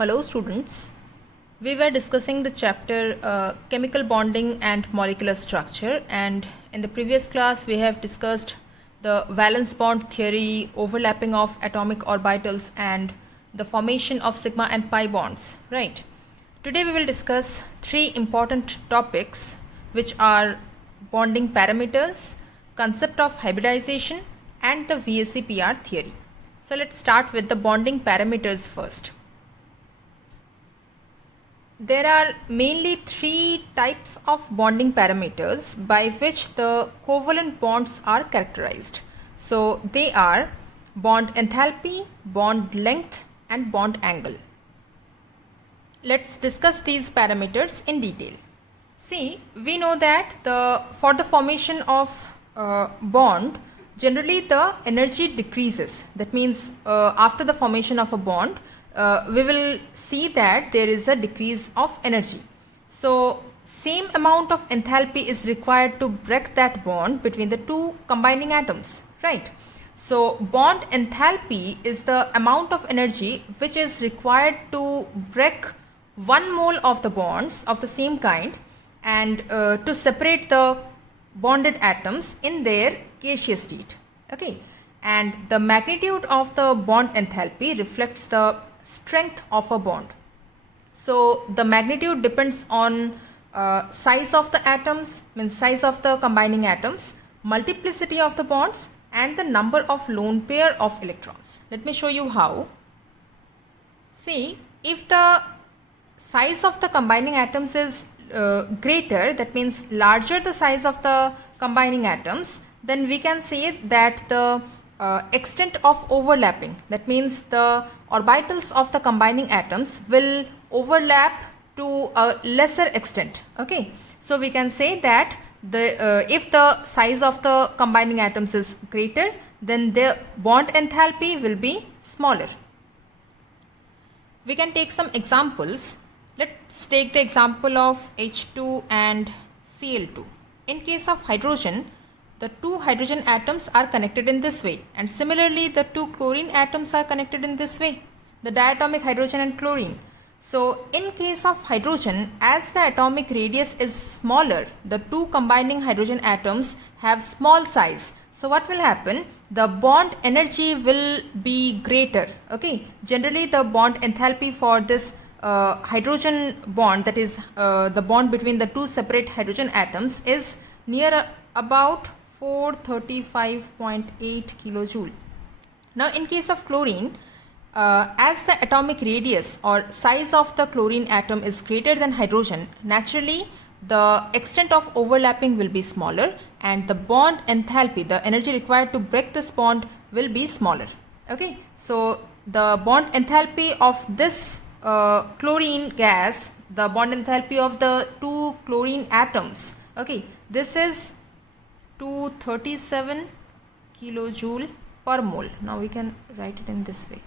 Hello students, we were discussing the chapter chemical bonding and molecular structure, and in the previous class we have discussed the valence bond theory, overlapping of atomic orbitals and the formation of sigma and pi bonds, right? Today we will discuss three important topics which are bonding parameters, concept of hybridization and the VSEPR theory. So let's start with the bonding parameters first. There are mainly three types of bonding parameters by which the covalent bonds are characterized. So they are bond enthalpy, bond length and bond angle. Let's discuss these parameters in detail. See, we know that for the formation of bond, generally the energy decreases. That means after the formation of a bond, we will see that there is a decrease of energy. So same amount of enthalpy is required to break that bond between the two combining atoms, right? So bond enthalpy is the amount of energy which is required to break 1 mole of the bonds of the same kind and to separate the bonded atoms in their gaseous state. Okay, and the magnitude of the bond enthalpy reflects the strength of a bond. So the magnitude depends on size of the atoms, means size of the combining atoms, multiplicity of the bonds and the number of lone pair of electrons. Let me show you how. See, if the size of the combining atoms is greater, that means larger the size of the combining atoms, then we can say that the extent of overlapping, that means the orbitals of the combining atoms will overlap to a lesser extent. Okay, so we can say that if the size of the combining atoms is greater, then the bond enthalpy will be smaller. We can take some examples. Let's take the example of H2 and Cl2. In case of hydrogen, the two hydrogen atoms are connected in this way, and similarly the two chlorine atoms are connected in this way, the diatomic hydrogen and chlorine. So in case of hydrogen, as the atomic radius is smaller, the two combining hydrogen atoms have small size. So what will happen? The bond energy will be greater. Okay, generally the bond enthalpy for this hydrogen bond, that is the bond between the two separate hydrogen atoms, is near about 435.8 kilojoule. Now in case of chlorine, as the atomic radius or size of the chlorine atom is greater than hydrogen, naturally the extent of overlapping will be smaller and the bond enthalpy, the energy required to break this bond, will be smaller. Okay, so the bond enthalpy of this chlorine gas, the bond enthalpy of the two chlorine atoms, okay, this is 237 kilojoule per mole. Now we can write it in this way.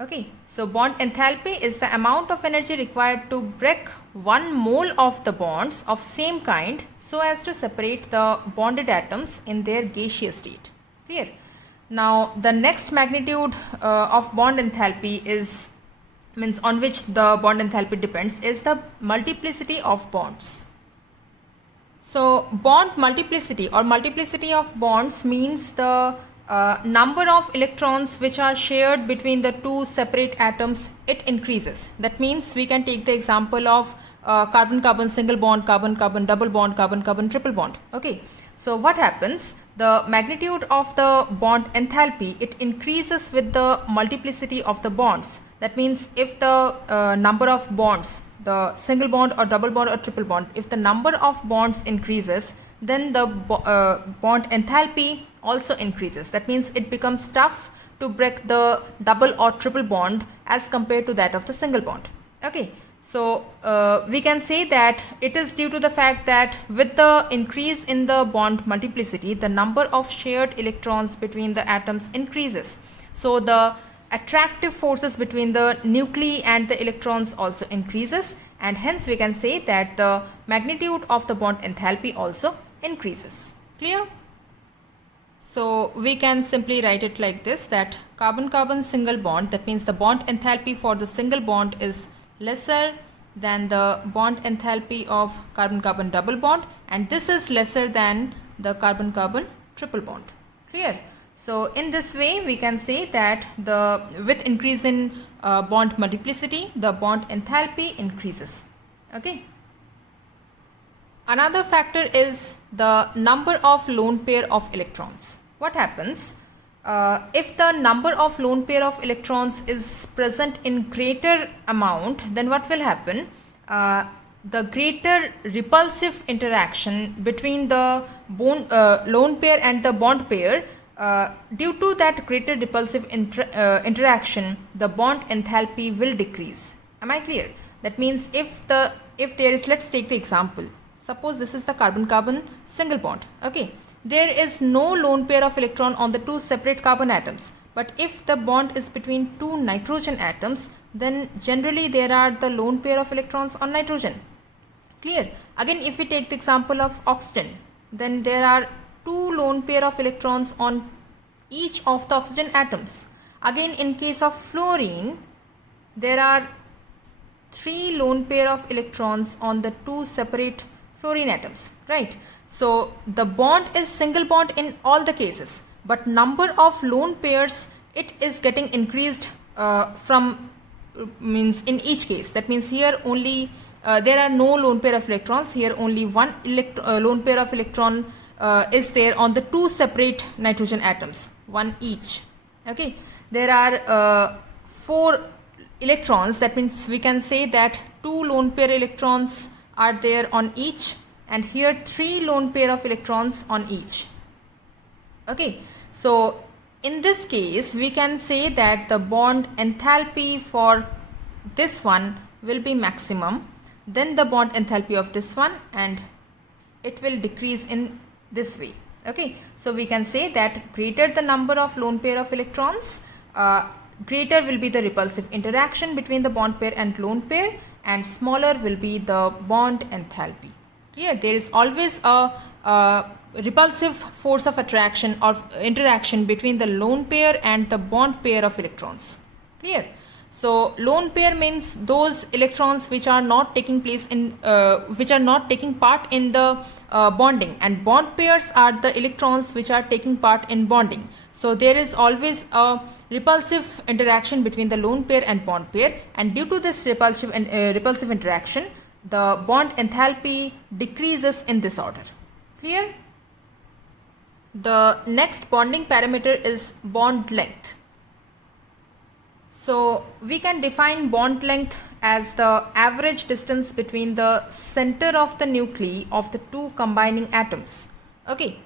Okay, so bond enthalpy is the amount of energy required to break 1 mole of the bonds of same kind so as to separate the bonded atoms in their gaseous state. Clear? Now the next magnitude of bond enthalpy is, means on which the bond enthalpy depends, is the multiplicity of bonds. So bond multiplicity or multiplicity of bonds means the number of electrons which are shared between the two separate atoms, it increases. That means we can take the example of carbon-carbon single bond, carbon-carbon double bond, carbon-carbon triple bond. Okay, so what happens? The magnitude of the bond enthalpy, it increases with the multiplicity of the bonds. That means if the number of bonds, the single bond or double bond or triple bond, if the number of bonds increases, then the bond enthalpy also increases. That means it becomes tough to break the double or triple bond as compared to that of the single bond. Okay, so we can say that it is due to the fact that with the increase in the bond multiplicity, the number of shared electrons between the atoms increases. So the attractive forces between the nuclei and the electrons also increases, and hence we can say that the magnitude of the bond enthalpy also increases. Clear? So we can simply write it like this, that carbon-carbon single bond, that means the bond enthalpy for the single bond is lesser than the bond enthalpy of carbon-carbon double bond, and this is lesser than the carbon-carbon triple bond. Clear? So in this way we can say that with increase in bond multiplicity, the bond enthalpy increases. Okay. Another factor is the number of lone pair of electrons. What happens if the number of lone pair of electrons is present in greater amount, then what will happen? The greater repulsive interaction between the lone pair and the bond pair, due to that greater repulsive interaction, the bond enthalpy will decrease. Am I clear? That means if there is, let's take the example. Suppose this is the carbon-carbon single bond. Okay, there is no lone pair of electron on the two separate carbon atoms. But if the bond is between two nitrogen atoms, then generally there are the lone pair of electrons on nitrogen. Clear? Again, if we take the example of oxygen, then there are two lone pair of electrons on each of the oxygen atoms. Again, in case of fluorine, there are three lone pair of electrons on the two separate fluorine atoms, right? So the bond is single bond in all the cases, but number of lone pairs, it is getting increased means in each case. That means here only there are no lone pair of electrons. Here only one lone pair of electron is there on the two separate nitrogen atoms, one each. Okay, there are 4 electrons. That means we can say that 2 lone pair electrons are there on each, and here 3 lone pair of electrons on each. Okay, so in this case we can say that the bond enthalpy for this one will be maximum, then the bond enthalpy of this one, and it will decrease in this way. Okay, so we can say that greater the number of lone pair of electrons, greater will be the repulsive interaction between the bond pair and lone pair, and smaller will be the bond enthalpy. Clear? There is always a repulsive force of attraction or interaction between the lone pair and the bond pair of electrons. Clear? So lone pair means those electrons which are not taking place in which are not taking part in the bonding, and bond pairs are the electrons which are taking part in bonding. So there is always a repulsive interaction between the lone pair and bond pair, and due to this repulsive interaction, the bond enthalpy decreases in this order. Clear? The next bonding parameter is bond length. So we can define bond length as the average distance between the center of the nuclei of the two combining atoms. Okay.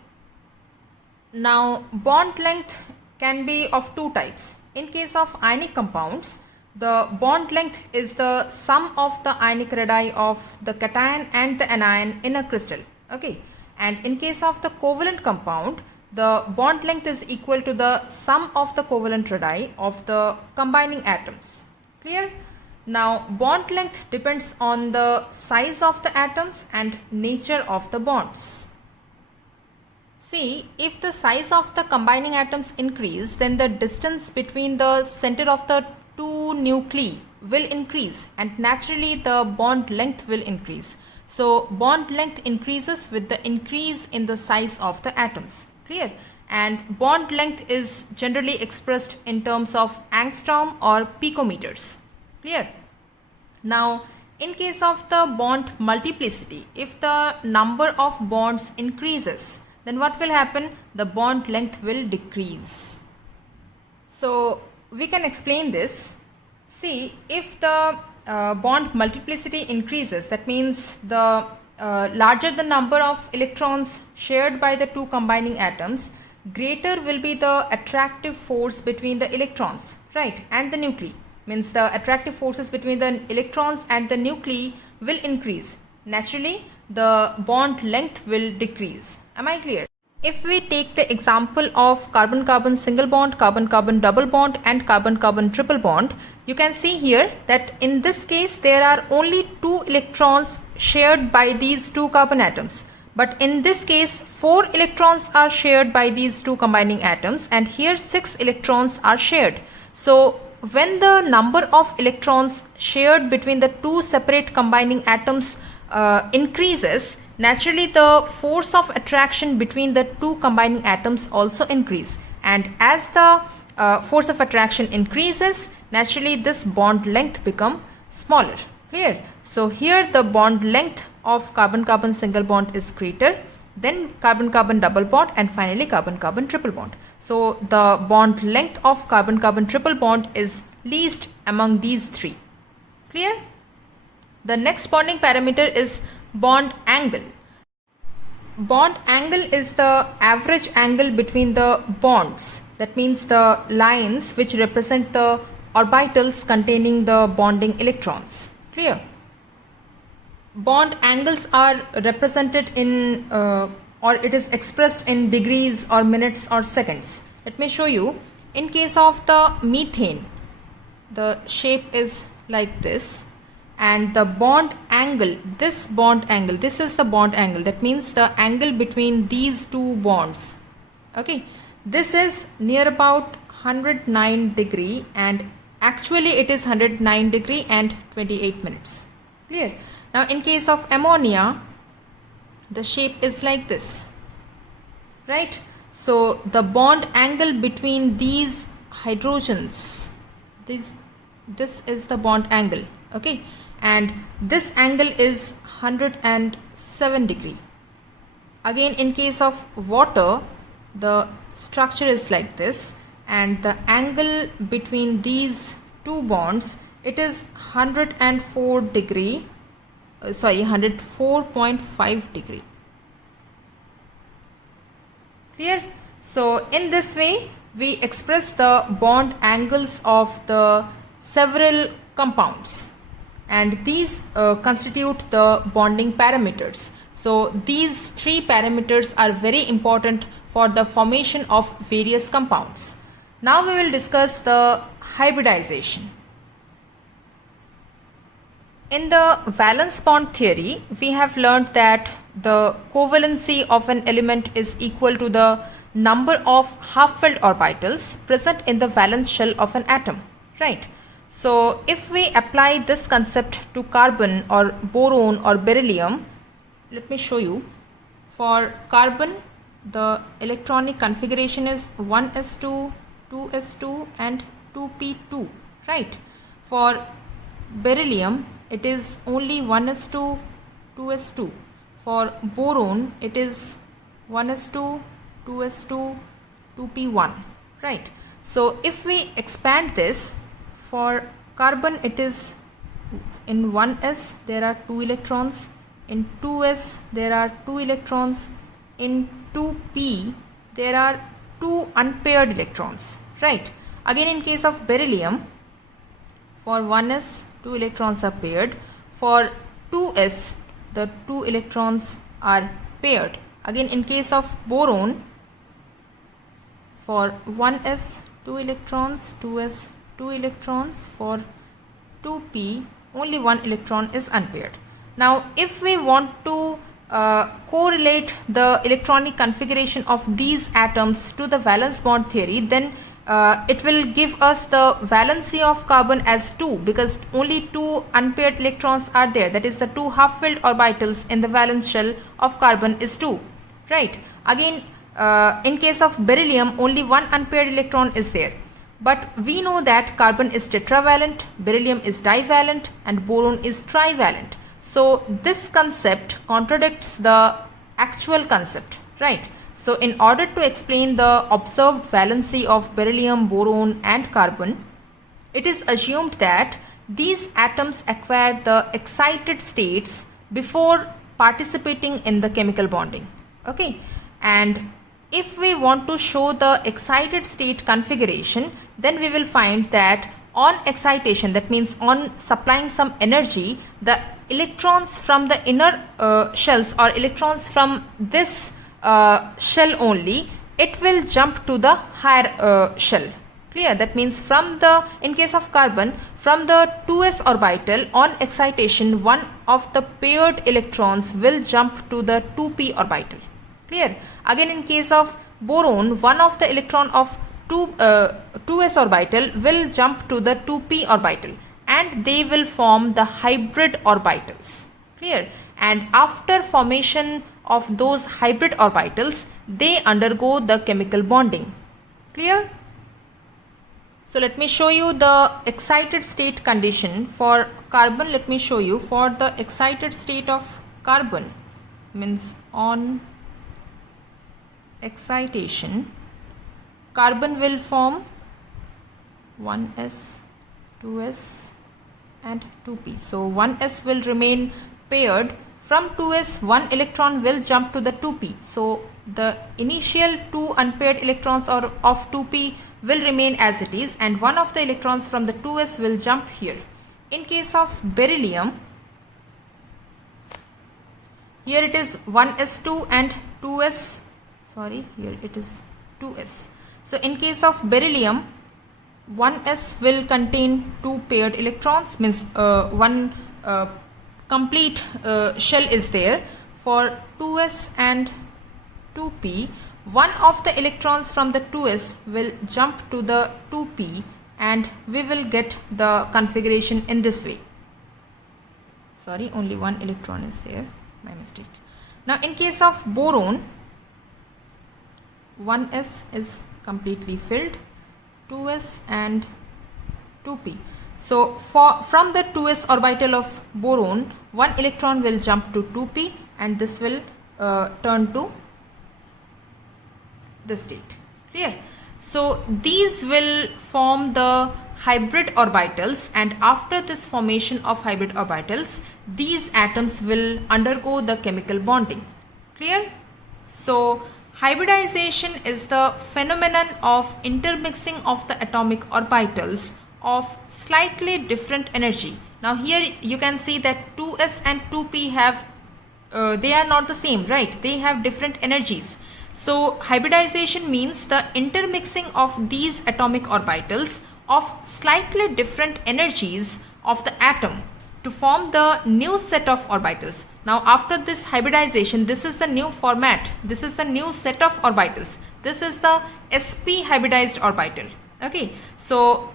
Now bond length can be of two types. In case of ionic compounds, the bond length is the sum of the ionic radii of the cation and the anion in a crystal. Okay. And in case of the covalent compound, the bond length is equal to the sum of the covalent radii of the combining atoms. Clear? Now bond length depends on the size of the atoms and nature of the bonds. See, if the size of the combining atoms increase, then the distance between the center of the two nuclei will increase, and naturally the bond length will increase. So bond length increases with the increase in the size of the atoms. Clear? And bond length is generally expressed in terms of angstrom or picometers. Clear? Now in case of the bond multiplicity, if the number of bonds increases, then what will happen? The bond length will decrease. So we can explain this. See, if the bond multiplicity increases, that means the larger the number of electrons shared by the two combining atoms, greater will be the attractive force between the electrons, right, and the nuclei. Means the attractive forces between the electrons and the nuclei will increase. Naturally, the bond length will decrease. Am I clear? If we take the example of carbon-carbon single bond, carbon-carbon double bond, and carbon-carbon triple bond, you can see here that in this case there are only 2 electrons shared by these 2 carbon atoms. But in this case, 4 electrons are shared by these two combining atoms, and here 6 electrons are shared. So when the number of electrons shared between the two separate combining atoms increases, naturally the force of attraction between the two combining atoms also increase. And as the force of attraction increases, naturally this bond length become smaller. Clear? So here the bond length of carbon-carbon single bond is greater, then carbon-carbon double bond, and finally carbon-carbon triple bond. So the bond length of carbon-carbon triple bond is least among these three. Clear? The next bonding parameter is bond angle. Bond angle is the average angle between the bonds. That means the lines which represent the orbitals containing the bonding electrons. Clear? Bond angles are represented in or it is expressed in degrees or minutes or seconds. Let me show you. In case of the methane, the shape is like this, and the bond angle, this is the bond angle. That means the angle between these two bonds. Okay, this is near about 109 degree, and actually it is 109 degree and 28 minutes. Clear? Now in case of ammonia, the shape is like this, right? So the bond angle between these hydrogens, this is the bond angle, okay, and this angle is 107 degree. Again in case of water, the structure is like this, and the angle between these two bonds, it is 104 degree, 104.5 degree. Clear? So in this way we express the bond angles of the several compounds, and these constitute the bonding parameters. So these three parameters are very important for the formation of various compounds. Now we will discuss the hybridization. In the valence bond theory, we have learned that the covalency of an element is equal to the number of half-filled orbitals present in the valence shell of an atom, right? So if we apply this concept to carbon or boron or beryllium, let me show you. For carbon, the electronic configuration is 1s2, 2s2 and 2p2, right? For beryllium, it is only 1s2, 2s2. For boron, it is 1s2, 2s2, 2p1, right? So if we expand this, for carbon it is in 1s there are 2 electrons, in 2s there are 2 electrons, in 2p there are 2 unpaired electrons, right? Again in case of beryllium, for 1s 2 electrons are paired, for 2s the 2 electrons are paired. Again in case of boron, for 1s 2 electrons, 2s 2 electrons, for 2p only 1 electron is unpaired. Now if we want to correlate the electronic configuration of these atoms to the valence bond theory, then it will give us the valency of carbon as 2, because only 2 unpaired electrons are there. That is, the 2 half-filled orbitals in the valence shell of carbon is 2, right? Again in case of beryllium, only 1 unpaired electron is there. But we know that carbon is tetravalent, beryllium is divalent, and boron is trivalent. So this concept contradicts the actual concept, right? So in order to explain the observed valency of beryllium, boron and carbon, it is assumed that these atoms acquire the excited states before participating in the chemical bonding, okay? And if we want to show the excited state configuration, then we will find that on excitation, that means on supplying some energy, the electrons from the inner shells or electrons from this shell only, it will jump to the higher shell. Clear? That means in case of carbon, from the 2s orbital on excitation, one of the paired electrons will jump to the 2p orbital. Clear? Again, in case of boron, one of the electron of 2s orbital will jump to the 2p orbital, and they will form the hybrid orbitals. Clear? And after formation of those hybrid orbitals, they undergo the chemical bonding. Clear? So let me show you the excited state condition for carbon. Let me show you for the excited state of carbon, means on excitation, carbon will form 1s, 2s and 2p. So 1s will remain paired. From 2s, one electron will jump to the 2p. So the initial two unpaired electrons of 2p will remain as it is, and one of the electrons from the 2s will jump here. In case of beryllium, here it is 1s2 and 2s, sorry, here it is 2s. So in case of beryllium, 1s will contain two paired electrons, means one complete shell is there. For 2s and 2p, one of the electrons from the 2s will jump to the 2p, and we will get the configuration in this way. Sorry, only one electron is there, my mistake. Now in case of boron, 1s is completely filled, 2s and 2p. So from the 2s orbital of boron, one electron will jump to 2p, and this will turn to the state. Clear? So these will form the hybrid orbitals, and after this formation of hybrid orbitals, these atoms will undergo the chemical bonding. Clear? So hybridization is the phenomenon of intermixing of the atomic orbitals of slightly different energy. Now here you can see that 2s and 2p have they are not the same, right? They have different energies. So hybridization means the intermixing of these atomic orbitals of slightly different energies of the atom to form the new set of orbitals. Now after this hybridization, this is the new format, this is the new set of orbitals, this is the sp hybridized orbital. Okay, so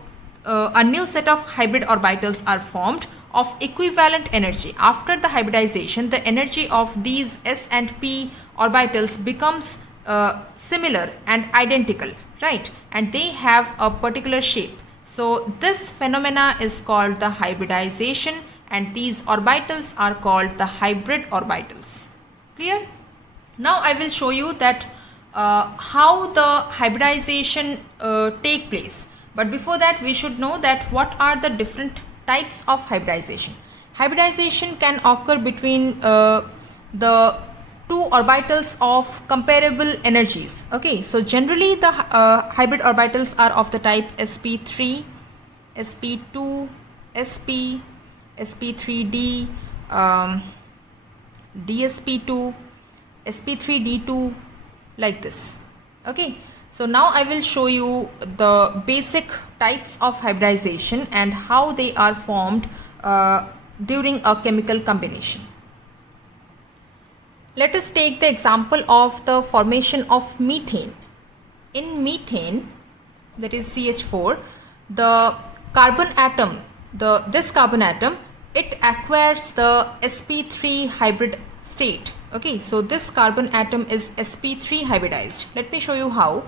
a new set of hybrid orbitals are formed of equivalent energy. After the hybridization, the energy of these s and p orbitals becomes similar and identical, right? And they have a particular shape. So this phenomena is called the hybridization, and these orbitals are called the hybrid orbitals. Clear? Now I will show you that how the hybridization take place. But before that, we should know that what are the different types of hybridization. Hybridization can occur between the two orbitals of comparable energies. Okay, so generally the hybrid orbitals are of the type sp3, sp2, sp, sp3d, dsp2, sp3d2, like this. Okay, so now I will show you the basic types of hybridization and how they are formed during a chemical combination. Let us take the example of the formation of methane. In methane, that is CH4, the carbon atom, this carbon atom, it acquires the sp3 hybrid state. Okay, so this carbon atom is sp3 hybridized. Let me show you how.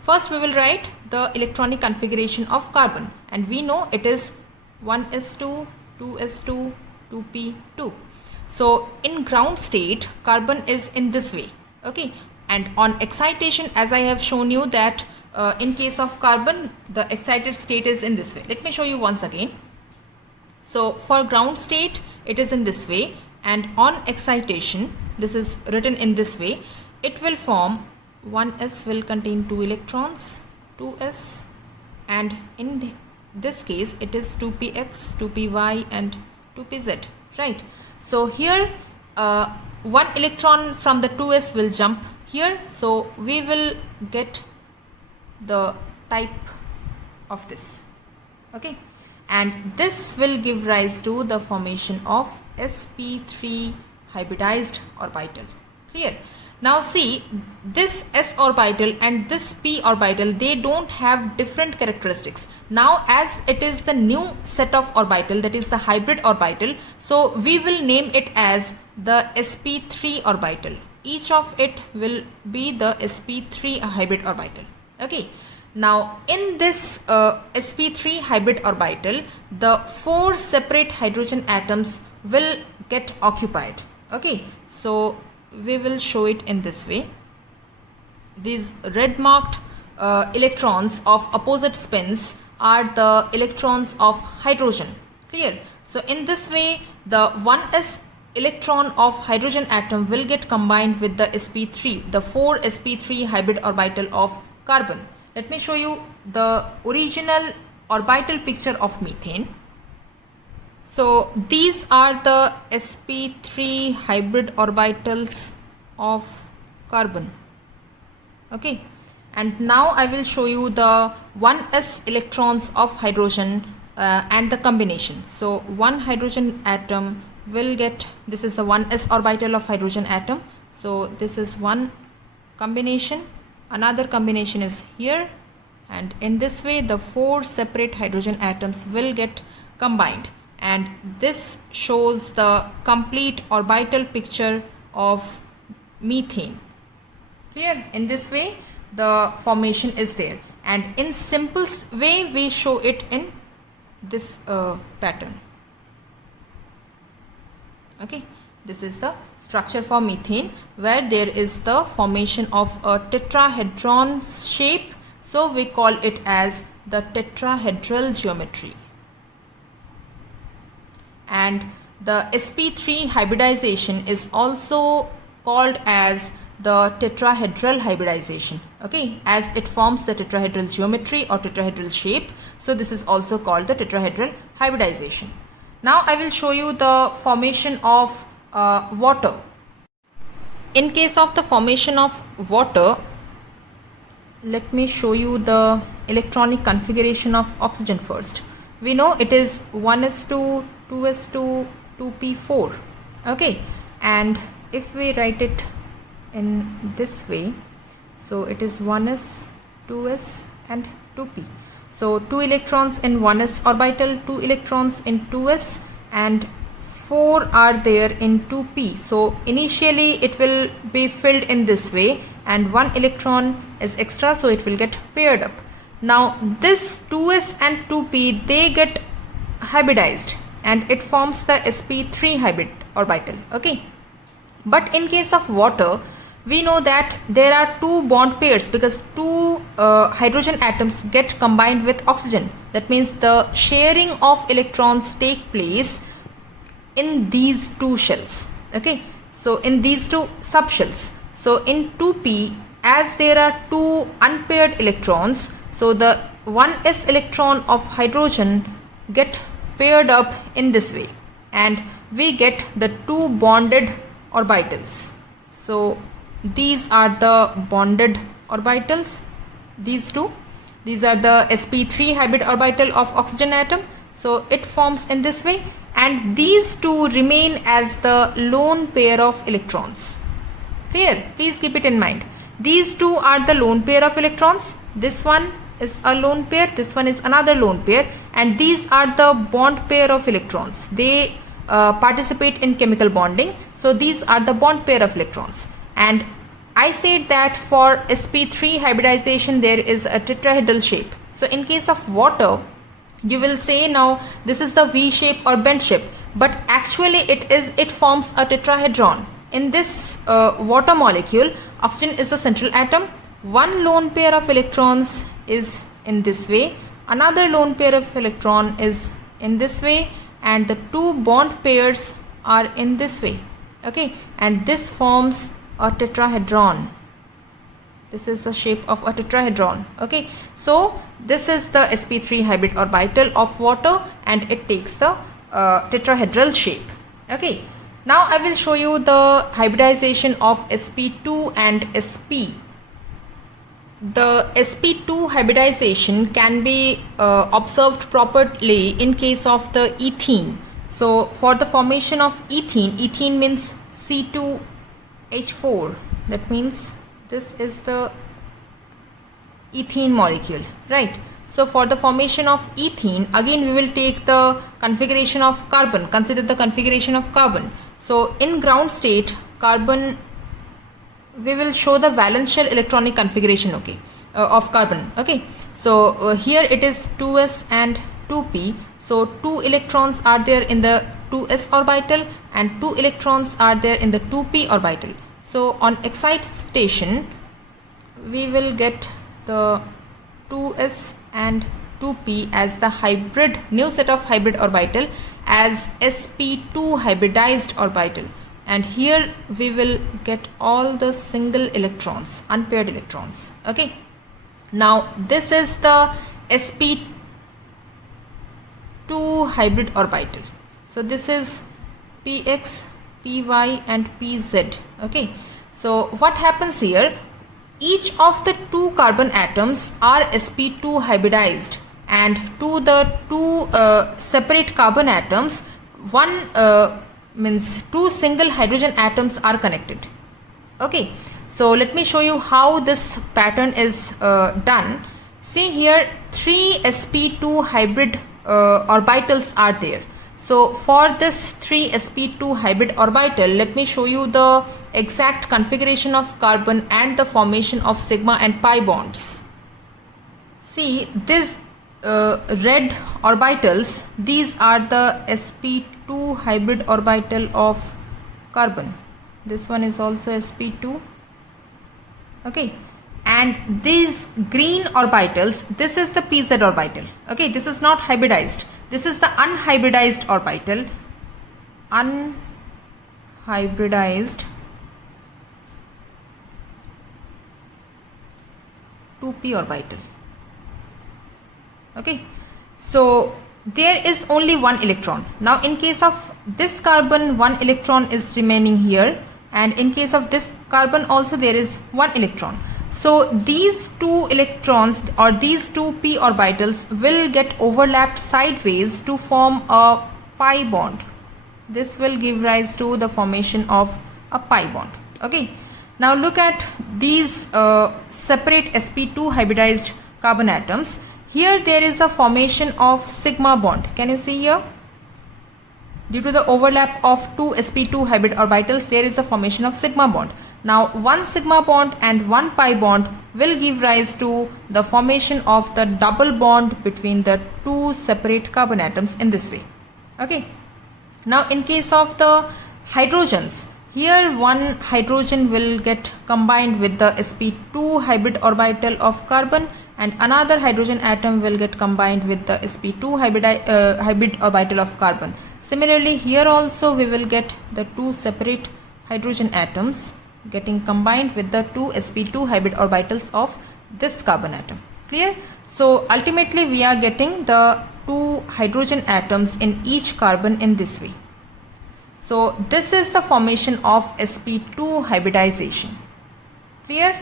First we will write the electronic configuration of carbon, and we know it is 1s2, 2s2, 2p2. So in ground state, carbon is in this way. Okay, and on excitation, as I have shown you that in case of carbon, the excited state is in this way. Let me show you once again. So for ground state, it is in this way, and on excitation, this is written in this way. It will form 1s will contain 2 electrons, 2s, and in this case it is 2px, 2py and 2pz, right? So here one electron from the 2s will jump here, so we will get the type of this. Okay, and this will give rise to the formation of sp3 hybridized orbital. Clear? Now see, this s orbital and this p orbital, they don't have different characteristics. Now as it is the new set of orbital, that is the hybrid orbital, so we will name it as the sp3 orbital. Each of it will be the sp3 hybrid orbital. Okay, now in this sp3 hybrid orbital, the 4 separate hydrogen atoms will get occupied. Okay, so we will show it in this way. These red marked electrons of opposite spins are the electrons of hydrogen. Clear? So in this way, the 1s electron of hydrogen atom will get combined with the sp3, the 4 sp3 hybrid orbital of carbon. Let me show you the original orbital picture of methane. So these are the sp3 hybrid orbitals of carbon. Okay, and now I will show you the 1s electrons of hydrogen and the combination. So one hydrogen atom will get, this is the 1s orbital of hydrogen atom. So this is one combination, another combination is here, and in this way the 4 separate hydrogen atoms will get combined, and this shows the complete orbital picture of methane. Clear? In this way the formation is there, and in simplest way we show it in this pattern. Okay, this is the structure for methane, where there is the formation of a tetrahedron shape, so we call it as the tetrahedral geometry. And the sp3 hybridization is also called as the tetrahedral hybridization. Okay, as it forms the tetrahedral geometry or tetrahedral shape, so this is also called the tetrahedral hybridization. Now I will show you the formation of water. In case of the formation of water, let me show you the electronic configuration of oxygen first. We know it is 1s2, 2s2, 2p4. Okay, and if we write it in this way, so it is 1s, 2s and 2p. So 2 electrons in 1s orbital, 2 electrons in 2s, and 4 are there in 2p. So initially it will be filled in this way, and 1 electron is extra, so it will get paired up. Now this 2s and 2p, they get hybridized and it forms the sp3 hybrid orbital. Okay, but in case of water, we know that there are 2 bond pairs, because 2 hydrogen atoms get combined with oxygen. That means the sharing of electrons take place in these 2 shells. Okay, so in these 2 subshells. So in 2p, as there are 2 unpaired electrons, so the 1s electron of hydrogen get paired up in this way, and we get the 2 bonded orbitals. So these are the bonded orbitals, these 2. These are the sp3 hybrid orbital of oxygen atom. So it forms in this way, and these 2 remain as the lone pair of electrons. Clear? Please keep it in mind. These 2 are the lone pair of electrons. This one is a lone pair, this one is another lone pair, and these are the bond pair of electrons. They participate in chemical bonding. So these are the bond pair of electrons. And I said that for sp3 hybridization there is a tetrahedral shape. So in case of water, you will say now this is the V shape or bent shape, but actually it forms a tetrahedron. In this water molecule, oxygen is the central atom. One lone pair of electrons is in this way, another lone pair of electron is in this way, and the 2 bond pairs are in this way. Okay, and this forms a tetrahedron. This is the shape of a tetrahedron. Okay, so this is the sp3 hybrid orbital of water, and it takes the tetrahedral shape. Okay, now I will show you the hybridization of sp2 and sp. The sp2 hybridization can be observed properly in case of the ethene. So for the formation of ethene means C2H4. That means this is the ethene molecule, right? So for the formation of ethene, again we will take the configuration of carbon. Consider the configuration of carbon. So in ground state, carbon, we will show the valence shell electronic configuration, okay, of carbon, okay. So here it is 2s and 2p. So 2 electrons are there in the 2s orbital and 2 electrons are there in the 2p orbital. So on excitation, we will get the 2s and 2p as the hybrid, new set of hybrid orbital as sp2 hybridized orbital, and here we will get all the single electrons, unpaired electrons, okay. Now this is the sp2 hybrid orbital. So this is px, py and pz, okay. So what happens here, each of the two carbon atoms are sp2 hybridized, and to the two separate carbon atoms, one means two single hydrogen atoms are connected, okay. So let me show you how this pattern is done. See here, 3 sp2 hybrid orbitals are there. So for this 3 sp2 hybrid orbital, let me show you the exact configuration of carbon and the formation of sigma and pi bonds. See this red orbitals, these are the sp2 hybrid orbital of carbon. This one is also sp2, okay. And these green orbitals, this is the pz orbital, okay. This is not hybridized, this is the unhybridized orbital, unhybridized 2p orbital, okay. So there is only one electron. Now in case of this carbon, one electron is remaining here, and in case of this carbon also there is one electron. So these two electrons or these two p orbitals will get overlapped sideways to form a pi bond. This will give rise to the formation of a pi bond, okay. Now look at these separate sp2 hybridized carbon atoms. Here there is a formation of sigma bond. Can you see here? Due to the overlap of two sp2 hybrid orbitals, there is the formation of sigma bond. Now one sigma bond and one pi bond will give rise to the formation of the double bond between the two separate carbon atoms in this way, okay. Now in case of the hydrogens, here one hydrogen will get combined with the sp2 hybrid orbital of carbon, and another hydrogen atom will get combined with the sp2 hybrid orbital of carbon. Similarly here also we will get the two separate hydrogen atoms getting combined with the two sp2 hybrid orbitals of this carbon atom. Clear? So ultimately we are getting the two hydrogen atoms in each carbon in this way. So this is the formation of sp2 hybridization. Clear?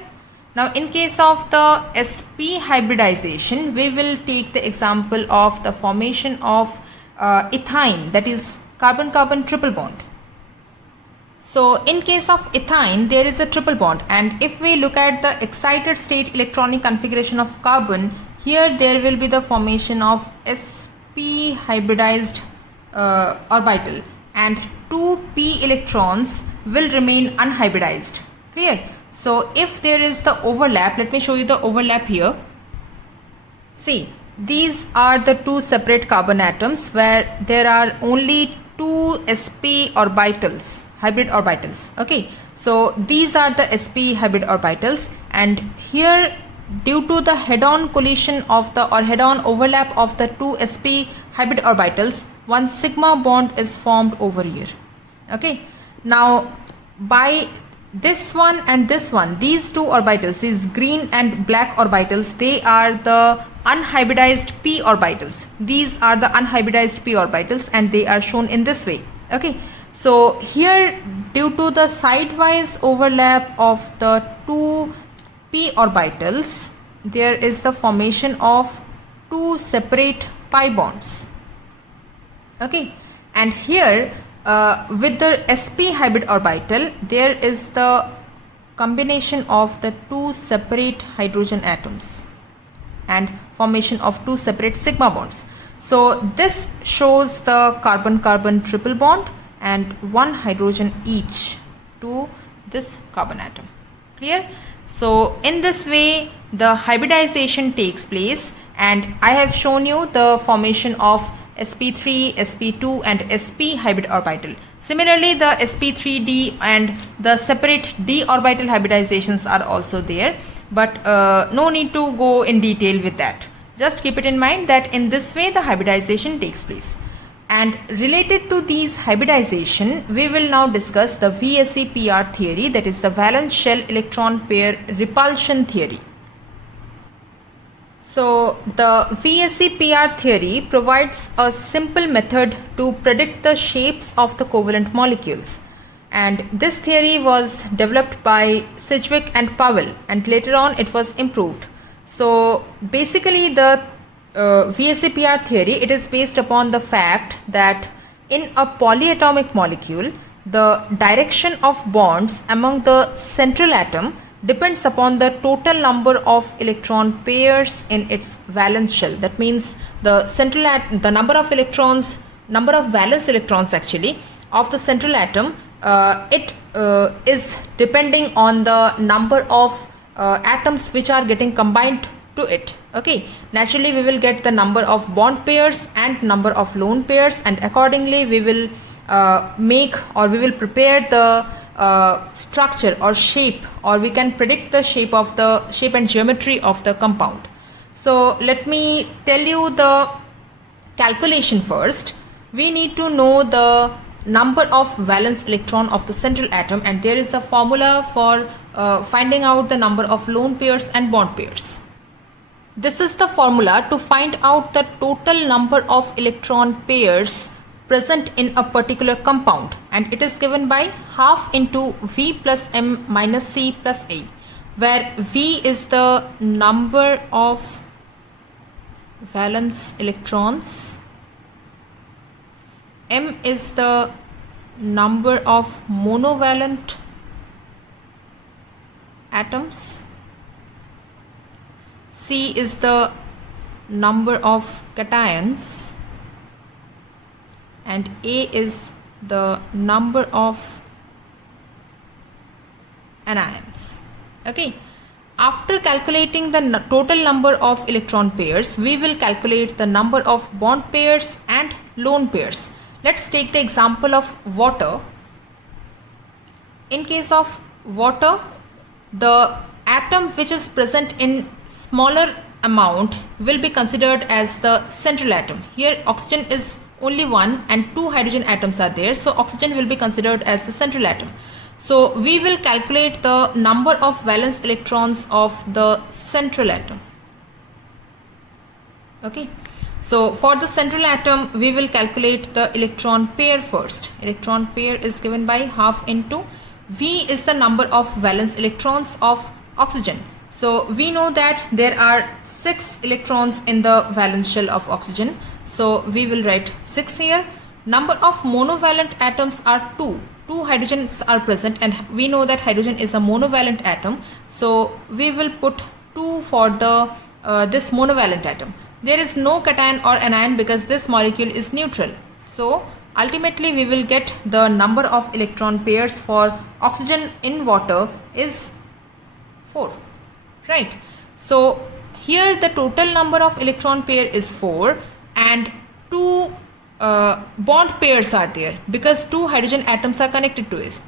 Now in case of the sp hybridization, we will take the example of the formation of ethyne, that is carbon-carbon triple bond. So in case of ethyne, there is a triple bond, and if we look at the excited state electronic configuration of carbon, here there will be the formation of sp hybridized orbital, and 2p electrons will remain unhybridized. Clear? So if there is the overlap, let me show you the overlap here. See, these are the two separate carbon atoms where there are only two sp orbitals, hybrid orbitals, okay. So these are the sp hybrid orbitals, and here due to the head-on collision of the or head-on overlap of the two sp hybrid orbitals, one sigma bond is formed over here, okay. Now by this one and this one, these two orbitals, these green and black orbitals, they are the unhybridized p orbitals. These are the unhybridized p orbitals, and they are shown in this way, okay. So here due to the sidewise overlap of the two p orbitals, there is the formation of two separate pi bonds. Okay, and here with the sp hybrid orbital, there is the combination of the two separate hydrogen atoms and formation of two separate sigma bonds. So this shows the carbon-carbon triple bond and one hydrogen each to this carbon atom. Clear? So in this way the hybridization takes place, and I have shown you the formation of sp3, sp2 and sp hybrid orbital. Similarly, the sp3d and the separate d orbital hybridizations are also there, but no need to go in detail with that. Just keep it in mind that in this way the hybridization takes place. And related to these hybridization, we will now discuss the VSEPR theory, that is the valence shell electron pair repulsion theory. So the VSEPR theory provides a simple method to predict the shapes of the covalent molecules, and this theory was developed by Sidgwick and Powell, and later on it was improved. So basically the VSEPR theory, it is based upon the fact that in a polyatomic molecule, the direction of bonds among the central atom depends upon the total number of electron pairs in its valence shell. That means the central the number of electrons, number of valence electrons actually of the central atom, it is depending on the number of atoms which are getting combined to it. Okay, naturally we will get the number of bond pairs and number of lone pairs, and accordingly we will make, or we will prepare the structure or shape, or we can predict the shape and geometry of the compound. So let me tell you the calculation first. We need to know the number of valence electron of the central atom, and there is a formula for finding out the number of lone pairs and bond pairs. This is the formula to find out the total number of electron pairs present in a particular compound, and it is given by half into V plus M minus C plus A, where V is the number of valence electrons, M is the number of monovalent atoms, C is the number of cations, and A is the number of anions. Okay, after calculating the total number of electron pairs, we will calculate the number of bond pairs and lone pairs. Let's take the example of water. In case of water, the atom which is present in smaller amount will be considered as the central atom. Here oxygen is only one and two hydrogen atoms are there, so oxygen will be considered as the central atom. So we will calculate the number of valence electrons of the central atom. Okay, so for the central atom we will calculate the electron pair first. Electron pair is given by half into V is the number of valence electrons of oxygen. So we know that there are 6 electrons in the valence shell of oxygen, so we will write 6 here. Number of monovalent atoms are 2. 2 hydrogens are present, and we know that hydrogen is a monovalent atom, so we will put 2 for the this monovalent atom. There is no cation or anion because this molecule is neutral. So ultimately we will get the number of electron pairs for oxygen in water is 4. Right. So here the total number of electron pair is 4, and 2 bond pairs are there because 2 hydrogen atoms are connected to it.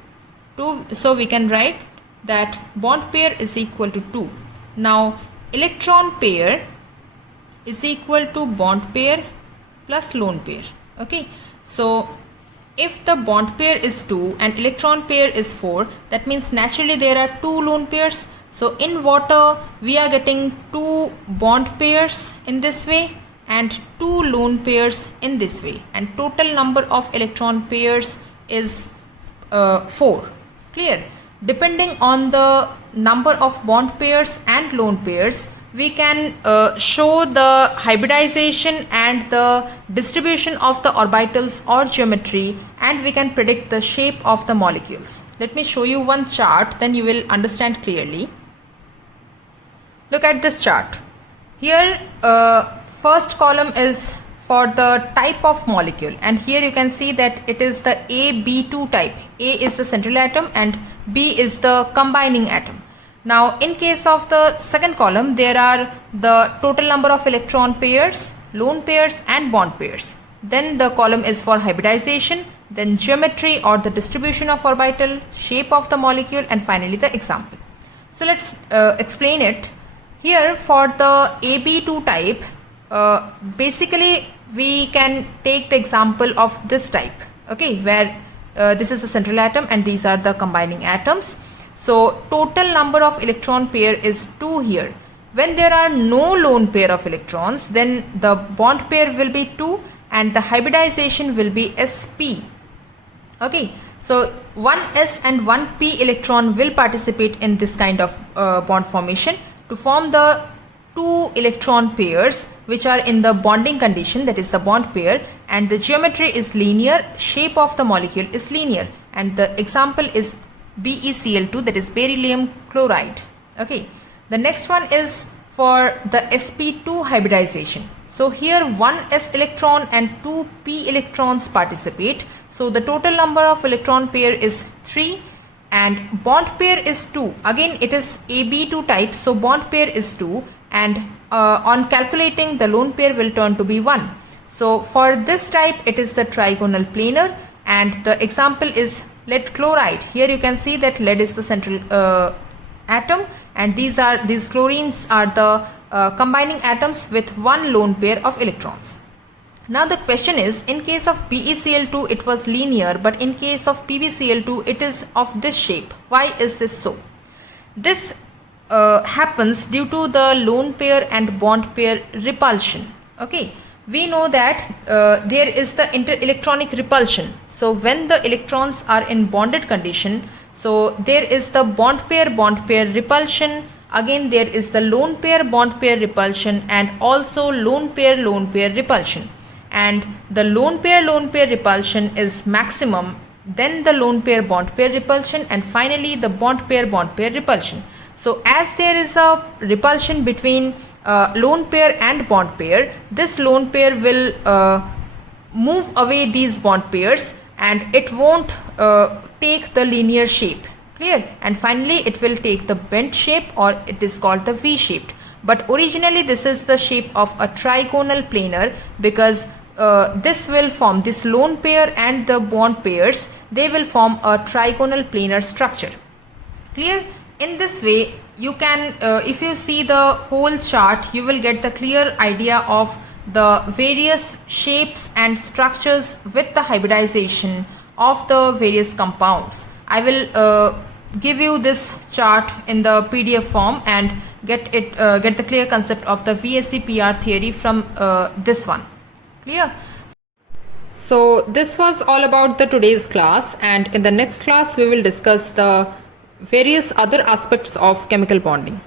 So we can write that bond pair is equal to 2. Now electron pair is equal to bond pair plus lone pair. Okay. So if the bond pair is 2 and electron pair is 4, that means naturally there are 2 lone pairs. So in water we are getting 2 bond pairs in this way and 2 lone pairs in this way, and total number of electron pairs is 4. Clear? Depending on the number of bond pairs and lone pairs, we can show the hybridization and the distribution of the orbitals or geometry, and we can predict the shape of the molecules. Let me show you one chart, then you will understand clearly. Look at this chart. Here first column is for the type of molecule, and here you can see that it is the AB2 type. A is the central atom and B is the combining atom. Now in case of the second column, there are the total number of electron pairs, lone pairs and bond pairs. Then the column is for hybridization, then geometry or the distribution of orbital, shape of the molecule, and finally the example. So let's explain it. Here for the AB2 type, basically we can take the example of this type, okay, where this is the central atom and these are the combining atoms. So total number of electron pair is 2 here. When there are no lone pair of electrons, then the bond pair will be 2 and the hybridization will be sp. Okay, so one s and one p electron will participate in this kind of bond formation to form the 2 electron pairs which are in the bonding condition, that is the bond pair, and the geometry is linear, shape of the molecule is linear, and the example is BeCl2, that is beryllium chloride. Okay, the next one is for the sp2 hybridization. So here one s electron and 2 p electrons participate. So the total number of electron pair is 3 and bond pair is 2. Again it is AB2 type, so bond pair is 2, and on calculating the lone pair will turn to be 1. So for this type it is the trigonal planar, and the example is lead chloride. Here you can see that lead is the central atom and these chlorines are the combining atoms with one lone pair of electrons. Now the question is, in case of BeCl2 it was linear, but in case of PbCl2 it is of this shape. Why is this so? This happens due to the lone pair and bond pair repulsion. Okay, we know that there is the inter-electronic repulsion. So when the electrons are in bonded condition, so there is the bond pair repulsion. Again there is the lone pair bond pair repulsion, and also lone pair repulsion. And the lone pair repulsion is maximum, then the lone pair bond pair repulsion, and finally the bond pair repulsion. So as there is a repulsion between lone pair and bond pair, this lone pair will move away these bond pairs and it won't take the linear shape. Clear? And finally it will take the bent shape, or it is called the V-shaped. But originally this is the shape of a trigonal planar, because this will form, this lone pair and the bond pairs, they will form a trigonal planar structure. Clear? In this way you can, if you see the whole chart, you will get the clear idea of the various shapes and structures with the hybridization of the various compounds. I will give you this chart in the PDF form and get the clear concept of the VSEPR theory from this one. Clear? So this was all about the today's class, and in the next class we will discuss the various other aspects of chemical bonding.